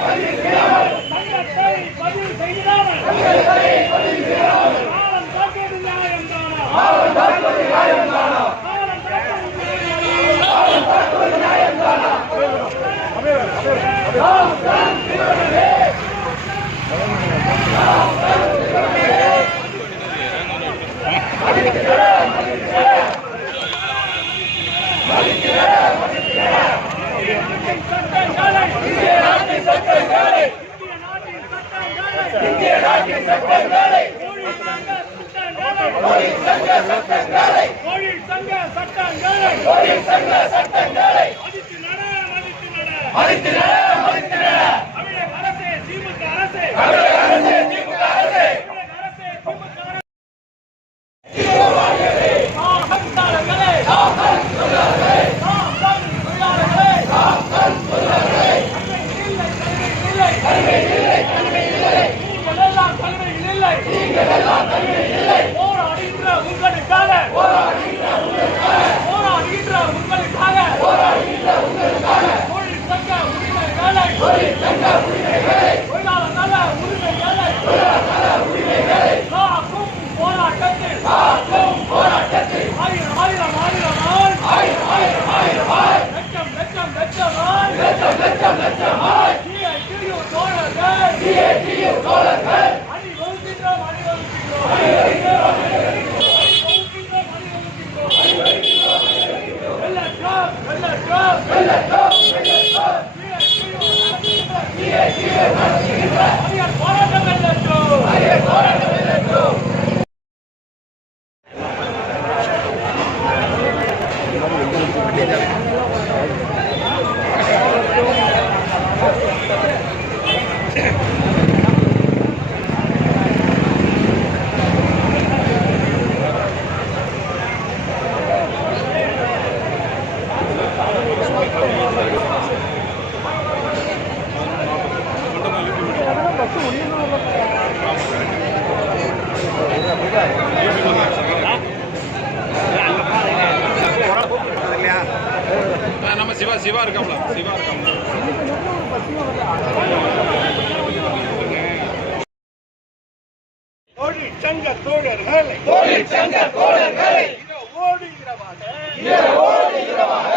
பதிவு செய்யாமல் சட்டங்களை அடித்து நட அடித்து நட. let go! நம்ம சிவா சிவா இருக்காம்ல சிவா இருக்காம்ல தொழில் சங்க தோழர்களை சங்க தோழர்களை ஓடுகிறவாக ஓடுகிறவாக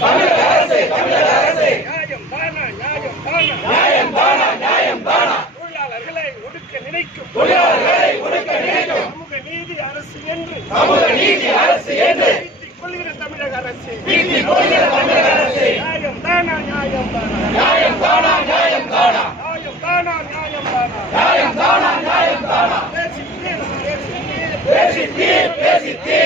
தமிழக அரசு தமிழக அரசு தமிழக அரசு நியாயம் தானா நியாயம் தானா நியாயம் தானா நியாயம் தானா தொழிலாளர்களை ஒடுக்க நினைக்கும். தொழிலாளர்களை ஒடுக்க நினைக்கும் சமூக நீதி அரசு என்று சமூக நீதி அரசு என்று வீட்டிக் கொள்கிற தமிழக அரசு வீட்டிக் கொள்கிற தமிழக அரசு நியாயம் தானா நியாயம் தானா நியாயம் தானா நியாயம் தானா நியாயம் தானா நியாயம் தானா நியாயம் தானா நியாயம் தானா பேசி தீர் பேசி தீர் பேசி தீர்